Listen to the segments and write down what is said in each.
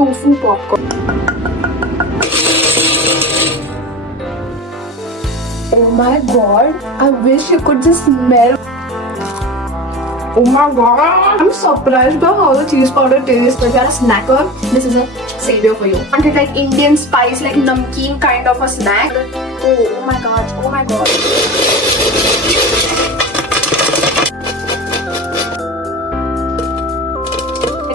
tofu popcorn. Oh my god, I wish you could just smell. Oh my god, I'm surprised by how the cheese powder tastes. If you're a snacker, this is a savior for you. Want it like Indian spice, like namkeen kind of a snack. Oh my god, oh my god.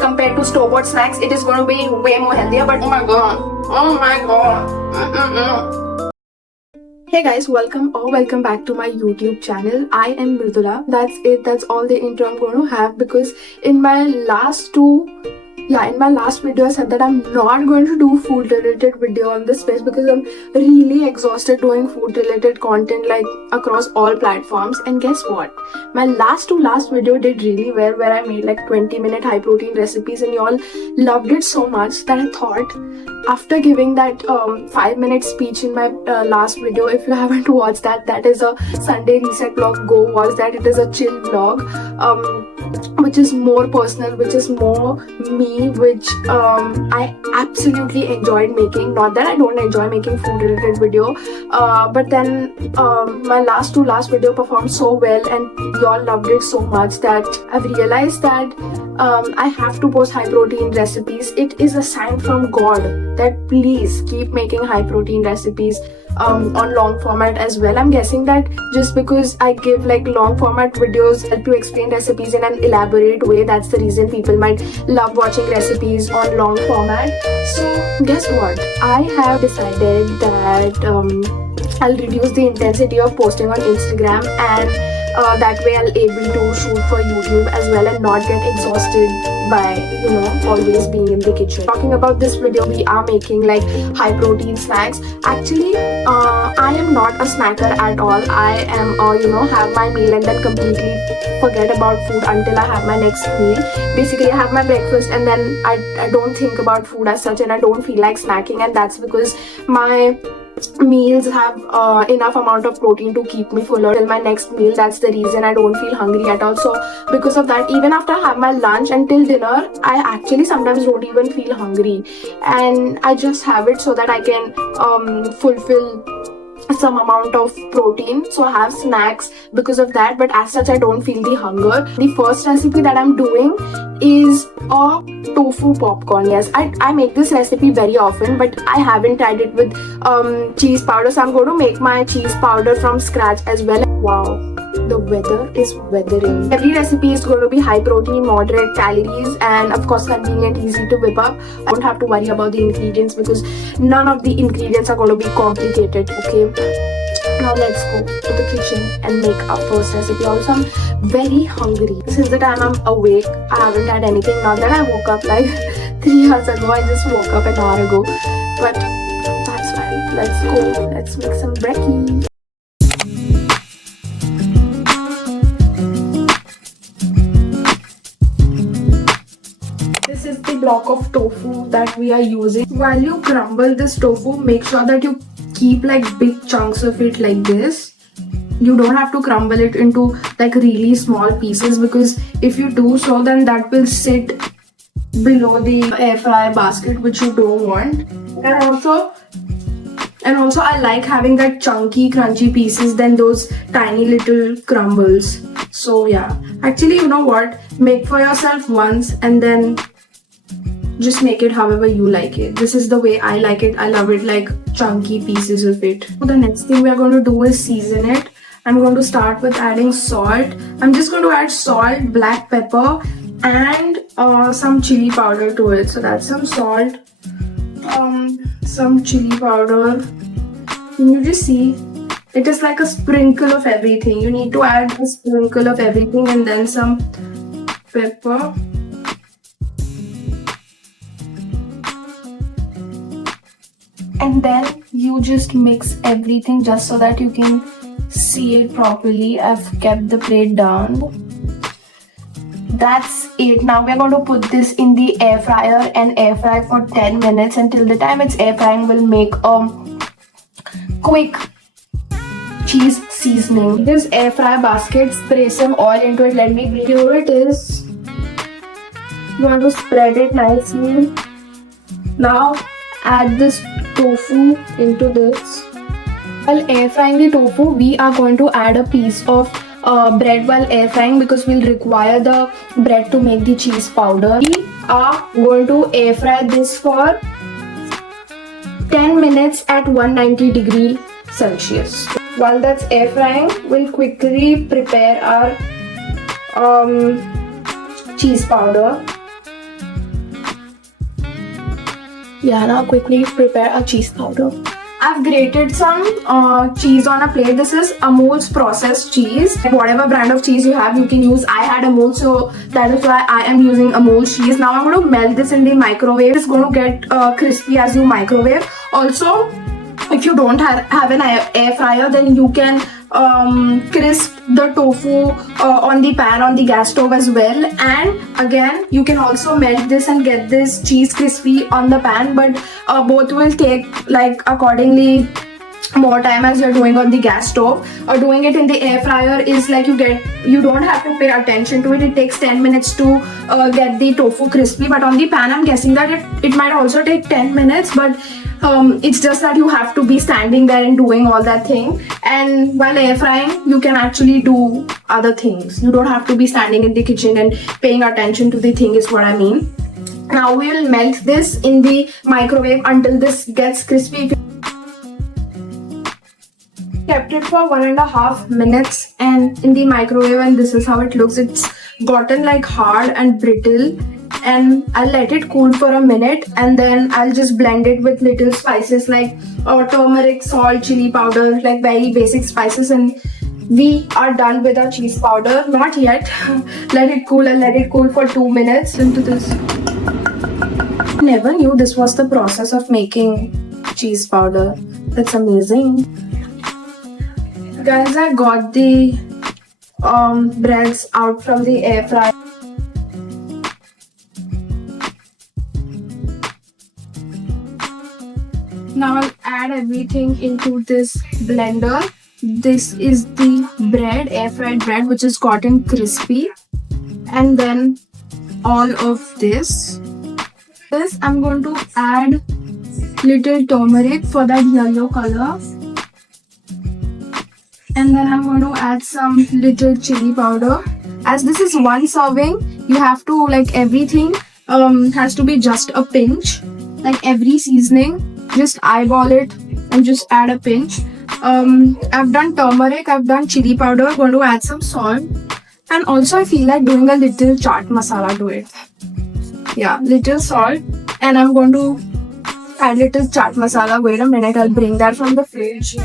Compared to store-bought snacks, it is going to be way more healthier, but oh my god, oh my god. Hey guys, welcome back to my YouTube channel. I am Mridula. That's it. That's all the intro I'm going to have, because in my last video I said that I'm not going to do food related video on this space because I'm really exhausted doing food related content like across all platforms. And guess what? My last video did really well, where I made like 20-minute high protein recipes, and y'all loved it so much that I thought, after giving that 5-minute speech in my last video, if you haven't watched that, that is a Sunday reset vlog. Go watch that. It is a chill vlog, which is more personal, which is more me, which I absolutely enjoyed making. Not that I don't enjoy making food related video, but then my last video performed so well and y'all loved it so much that I've realized that I have to post high protein recipes. It is a sign from God that please keep making high protein recipes on long format as well. I'm guessing that just because I give like long format videos help you explain recipes in an elaborate way, that's the reason people might love watching recipes on long format. So guess what? I have decided that I'll reduce the intensity of posting on Instagram, and that way I'll able to shoot for YouTube as well and not get exhausted by, you know, always being in the kitchen. Talking about this video, we are making like high protein snacks. Actually, I am not a snacker at all. I am have my meal and then completely forget about food until I have my next meal. Basically, I have my breakfast and then I don't think about food as such, and I don't feel like snacking, and that's because my meals have enough amount of protein to keep me fuller till my next meal. That's the reason I don't feel hungry at all. So because of that, even after I have my lunch until dinner, I actually sometimes don't even feel hungry, and I just have it so that I can fulfill some amount of protein. So I have snacks because of that, but as such I don't feel the hunger. The first recipe that I'm doing is a tofu popcorn. Yes, I make this recipe very often, but I haven't tried it with cheese powder, so I'm going to make my cheese powder from scratch as well. Wow, the weather is weathering. Every recipe is going to be high protein, moderate calories, and of course convenient, easy to whip up. I don't have to worry about the ingredients because none of the ingredients are going to be complicated. Okay, now let's go to the kitchen and make our first recipe. Also, I'm very hungry. Since the time I'm awake, I haven't had anything. Not that I woke up like 3 hours ago. I just woke up an hour ago, but that's fine. Let's go. Let's make some brekkie. This is the block of tofu that we are using. While you crumble this tofu, make sure that you keep like big chunks of it like this. You don't have to crumble it into like really small pieces, because if you do so, then that will sit below the air fryer basket, which you don't want. And also I like having that chunky crunchy pieces than those tiny little crumbles. So yeah, actually, you know what, make for yourself once and then just make it however you like it. This is the way I like it. I love it like chunky pieces of it. So the next thing we are going to do is season it. I'm going to start with adding salt. I'm just going to add salt, black pepper, and some chili powder to it. So that's some salt, some chili powder. Can you just see? It is like a sprinkle of everything. You need to add a sprinkle of everything, and then some pepper. And then you just mix everything just so that you can see it properly. I've kept the plate down. That's it. Now we're going to put this in the air fryer and air fry for 10 minutes. Until the time it's air frying, we'll make quick cheese seasoning. This air fry basket, spray some oil into it. Let me bring. Here it is. You want to spread it nicely. Now add this tofu into this. While air frying the tofu, we are going to add a piece of bread while air frying because we'll require the bread to make the cheese powder. We are going to air fry this for 10 minutes at 190 degree Celsius. While that's air frying, we'll quickly prepare our cheese powder. Yeah, now quickly prepare our cheese powder. I've grated some cheese on a plate. This is Amul's processed cheese. Whatever brand of cheese you have, you can use. I had Amul, so that is why I am using Amul cheese. Now I'm going to melt this in the microwave. It's going to get crispy as you microwave. Also, if you don't have an air fryer, then you can crisp the tofu on the pan on the gas stove as well. And again, you can also melt this and get this cheese crispy on the pan, but both will take like accordingly more time as you're doing on the gas stove. Or doing it in the air fryer is like you don't have to pay attention to it. It takes 10 minutes to get the tofu crispy, but on the pan I'm guessing that it might also take 10 minutes, but it's just that you have to be standing there and doing all that thing. And while air frying, you can actually do other things. You don't have to be standing in the kitchen and paying attention to the thing is what I mean. Now we will melt this in the microwave until this gets crispy. Kept it for 1.5 minutes and in the microwave, and this is how it looks. It's gotten like hard and brittle, and I'll let it cool for a minute, and then I'll just blend it with little spices like turmeric, salt, chili powder, like very basic spices, and we are done with our cheese powder. Not yet. Let it cool and let it cool for 2 minutes into this. Never knew this was the process of making cheese powder. That's amazing. Guys, I got the breads out from the air fryer. Now I'll add everything into this blender. This is the bread, air fried bread, which is gotten crispy. And then all of this. I'm going to add little turmeric for that yellow color. And then I'm going to add some little chili powder. As this is one serving, you have to, like, everything has to be just a pinch. Like every seasoning, just eyeball it and just add a pinch. I've done turmeric, I've done chili powder. I'm going to add some salt. And also I feel like doing a little chaat masala to it. Yeah, little salt. And I'm going to add little chaat masala. Wait a minute, I'll bring that from the fridge.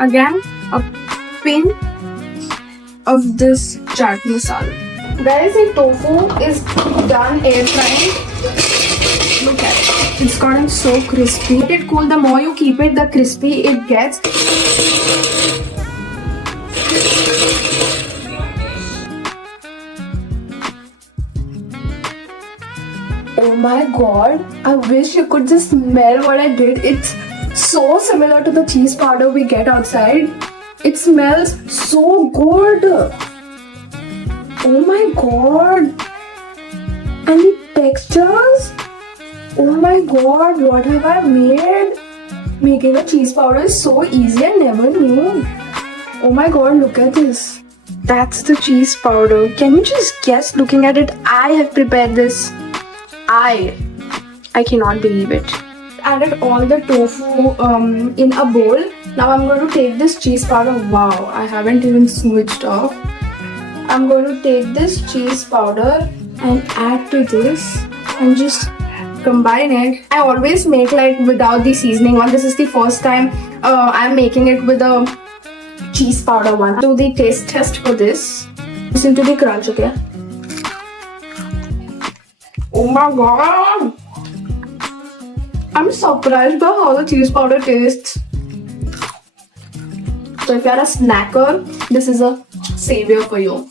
Again, a pin of this chaat masala. Guys, the tofu is done air frying. Look at it. It's gotten so crispy. Let it cool. The more you keep it, the crispy it gets. Oh my god. I wish you could just smell what I did. It's so similar to the cheese powder we get outside. It smells so good. Oh my god. And the textures. Oh my god, what have I made? Making a cheese powder is so easy. I never knew. Oh my god, look at this. That's the cheese powder. Can you just guess looking at it? I have prepared this. I cannot believe it. Added all the tofu in a bowl. Now I'm going to take this cheese powder. Wow, I haven't even switched off. I'm going to take this cheese powder and add to this and just combine it. I always make like without the seasoning one. This is the first time I'm making it with a cheese powder one. Do the taste test for this. Listen to the crunch, okay? Oh my god! I'm surprised by how the cheese powder tastes. So if you're a snacker, this is a savior for you.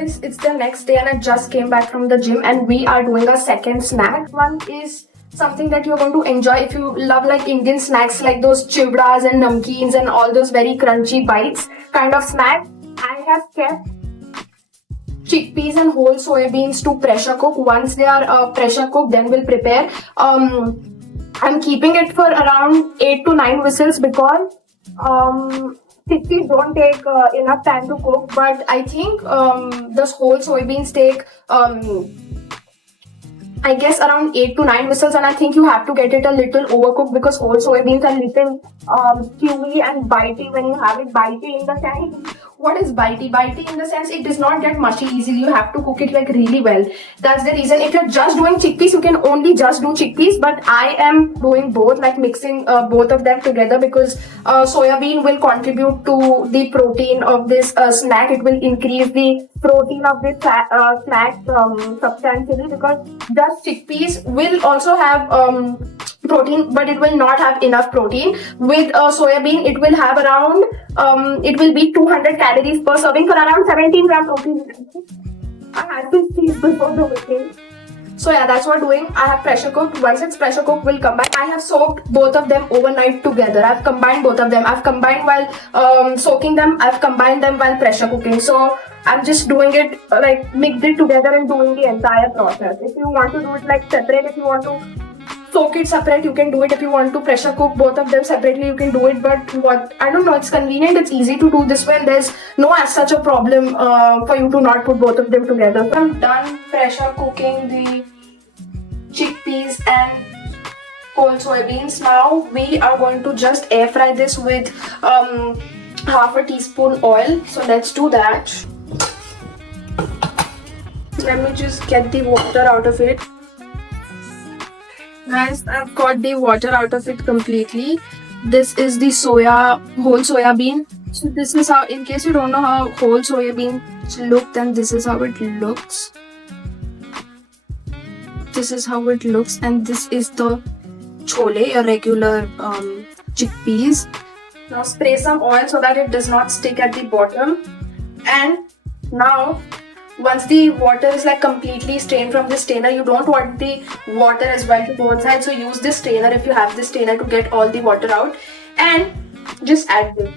It's the next day and I just came back from the gym and we are doing a second snack. One is something that you're going to enjoy if you love like Indian snacks, like those chivdas and namkeens and all those very crunchy bites kind of snack. I have kept chickpeas and whole soybeans to pressure cook. Once they are pressure cooked, then we'll prepare. I'm keeping it for around 8 to 9 whistles because chickpeas don't take enough time to cook, but I think those whole soybeans take I guess around 8 to 9 whistles, and I think you have to get it a little overcooked because whole soybeans are little chewy and bitey when you have it. Bitey in the sense, what is bitey? Bitey in the sense it does not get mushy easily. You have to cook it like really well. That's the reason. If you're just doing chickpeas, you can only just do chickpeas, but I am doing both, like mixing both of them together because soya bean will contribute to the protein of this snack. It will increase the protein of this snack substantially because just chickpeas will also have protein, but it will not have enough protein. With soya bean, it will have around it will be 200 calories per serving for around 17 gram protein. I had to see before the weekend. So yeah, that's what I'm doing. I have pressure cooked. Once it's pressure cooked, we'll come back. I have soaked both of them overnight together. I've combined both of them. I've combined while soaking them. I've combined them while pressure cooking. So I'm just doing it like mixed it together and doing the entire process. If you want to do it like separate, if you want to soak it separate, you can do it. If you want to pressure cook both of them separately, you can do it. But what I don't know, it's convenient, it's easy to do this way, and there's no as such a problem for you to not put both of them together. So I'm done pressure cooking the chickpeas and whole soybeans. Now we are going to just air fry this with half a teaspoon oil. So let's do that. Let me just get the water out of it. Guys, I've got the water out of it completely. This is the whole soya bean. So this is how, in case you don't know how whole soya beans look, then this is how it looks. This is how it looks, and this is the chole, a regular chickpeas. Now spray some oil so that it does not stick at the bottom. And now once the water is like completely strained from the strainer, you don't want the water as well to go inside, so use this strainer if you have this strainer to get all the water out, and just add this.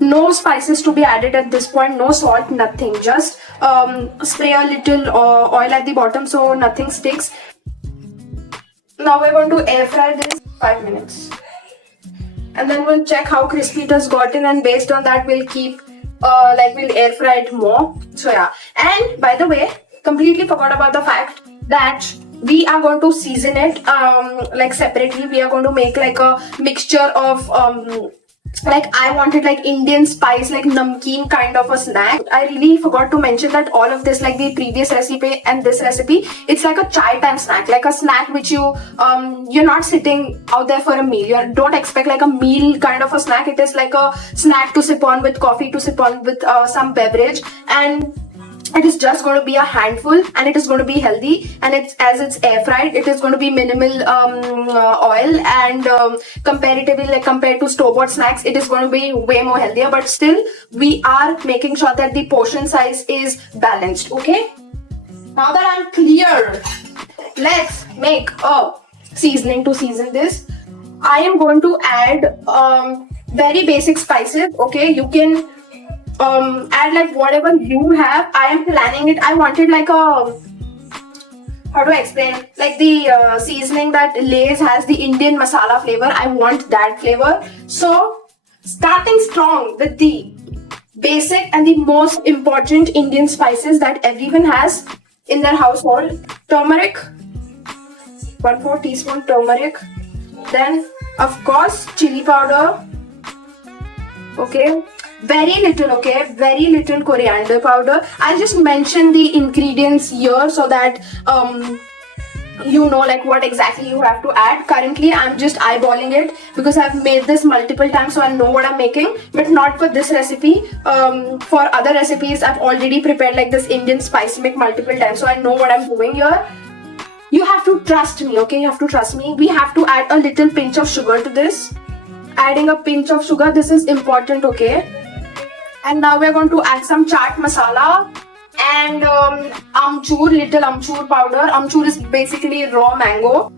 No spices to be added at this point, no salt, nothing. Just spray a little oil at the bottom so nothing sticks. Now we're going to air fry this 5 minutes. And then we'll check how crispy it has gotten, and based on that we'll keep we'll air fry it more. So yeah, and by the way, completely forgot about the fact that we are going to season it like separately. We are going to make like a mixture of like I wanted like Indian spice, like namkeen kind of a snack. I really forgot to mention that all of this, like the previous recipe and this recipe, it's like a chai time snack, like a snack which you're not sitting out there for a meal. You don't expect like a meal kind of a snack. It is like a snack to sip on with coffee, to sip on with some beverage, and it is just going to be a handful, and it is going to be healthy, and as it's air fried, it is going to be minimal oil, and comparatively, like compared to store-bought snacks, it is going to be way more healthier. But still, we are making sure that the portion size is balanced. Okay, now that I'm clear, let's make a seasoning to season this. I am going to add very basic spices. Okay, you can add like whatever you have. I am planning it. I wanted like a, how do I explain, like the seasoning that Lay's has, the Indian masala flavor. I want that flavor. So starting strong with the basic and the most important Indian spices that everyone has in their household. Turmeric, 1/4 teaspoon turmeric. Then of course chili powder. Okay, very little, okay, very little coriander powder. I'll just mention the ingredients here so that you know like what exactly you have to add. Currently I'm just eyeballing it because I've made this multiple times, so I know what I'm making, but not for this recipe. For other recipes I've already prepared like this Indian spice mix multiple times, so I know what I'm doing here. You have to trust me, okay, you have to trust me. We have to add a little pinch of sugar to this. Adding a pinch of sugar, this is important, okay. And now we're going to add some chaat masala and amchur, little amchur powder. Amchur is basically raw mango.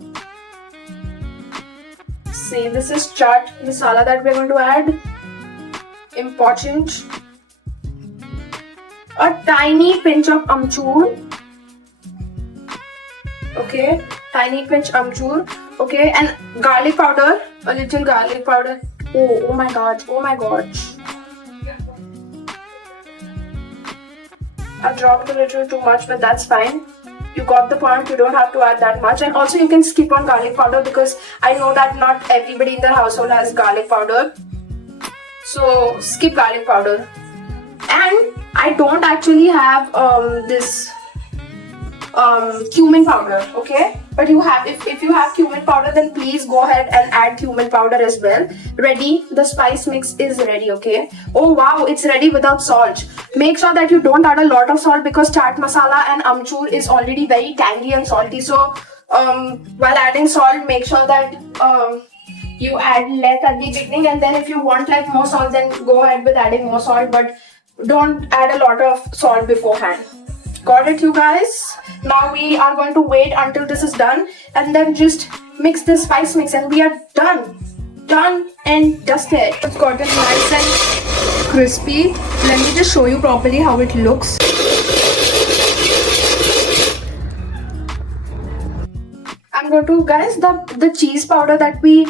See, this is chaat masala that we're going to add. Important. A tiny pinch of amchur. Okay, tiny pinch amchur. Okay, and garlic powder. A little garlic powder. Oh my god. Oh my gosh. I dropped a little too much, but that's fine. You got the point. You don't have to add that much. And also you can skip on garlic powder because I know that not everybody in the household has garlic powder. So skip garlic powder. And I don't actually have this cumin powder, okay? But you have, if you have cumin powder, then please go ahead and add cumin powder as well. Ready? The spice mix is ready, okay? Oh wow, it's ready without salt. Make sure that you don't add a lot of salt because chaat masala and amchur is already very tangy and salty. So while adding salt, make sure that you add less at the beginning, and then if you want like more salt, then go ahead with adding more salt, but don't add a lot of salt beforehand. Got it, you guys? Now we are going to wait until this is done and then just mix this spice mix and we are done. Done and dusted. It's gotten nice and crispy. Let me just show you properly how it looks. I'm going to, guys, the cheese powder that we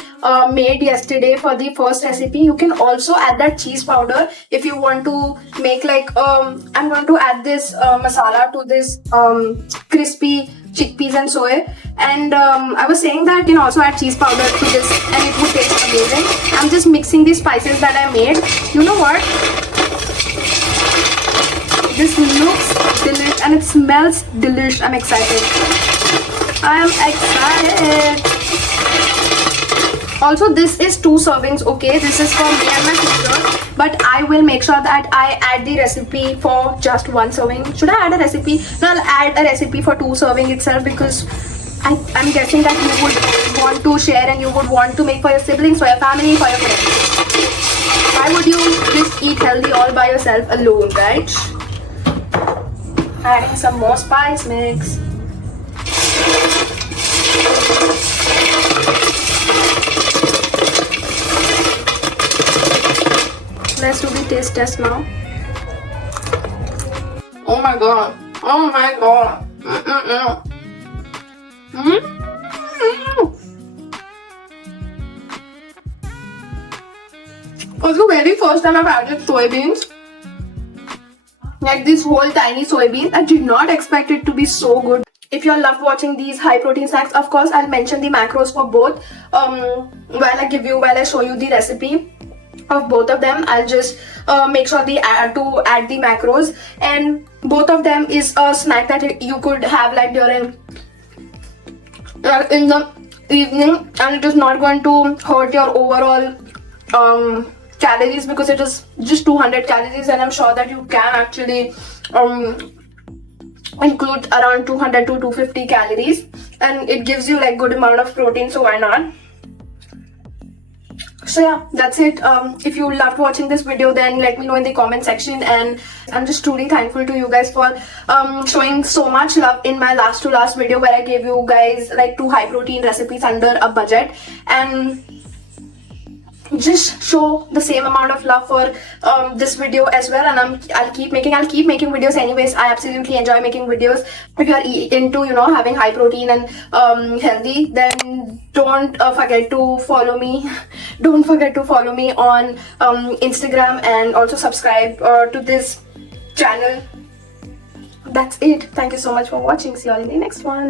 made yesterday for the first recipe, you can also add that cheese powder if you want to make like I'm going to add this masala to this crispy chickpeas and soy, and I was saying that you can also add cheese powder to this and it would taste amazing. I'm just mixing the spices that I made. You know what? This looks delicious and it smells delicious. I'm excited. I am excited. Also, this is 2 servings, okay? This is for me and my sister, but I will make sure that I add the recipe for just 1 serving. Should I add a recipe? No, I'll add a recipe for 2 serving itself because I'm guessing that you would want to share and you would want to make for your siblings, for your family, for your friends. Why would you just eat healthy all by yourself alone, right? Adding some more spice mix. Let's do the taste test now. Oh my god. Oh my god. For the very first time I've added soybeans. Like this whole tiny soybean. I did not expect it to be so good. If you all love watching these high protein snacks, of course I'll mention the macros for both while I show you the recipe of both of them. I'll just make sure to add the macros, and both of them is a snack that you could have like during in the evening, and it is not going to hurt your overall calories because it is just 200 calories, and I'm sure that you can actually include around 200 to 250 calories, and it gives you like good amount of protein, so why not? So yeah, that's it. If you loved watching this video, then let me know in the comment section, and I'm just truly thankful to you guys for showing so much love in my last to last video where I gave you guys like 2 high protein recipes under a budget, and just show the same amount of love for this video as well. And I'll keep making videos anyways. I absolutely enjoy making videos. If you are into having high protein and healthy, then don't forget to follow me. Don't forget to follow me on Instagram, and also subscribe to this channel. That's it. Thank you so much for watching. See you all in the next one.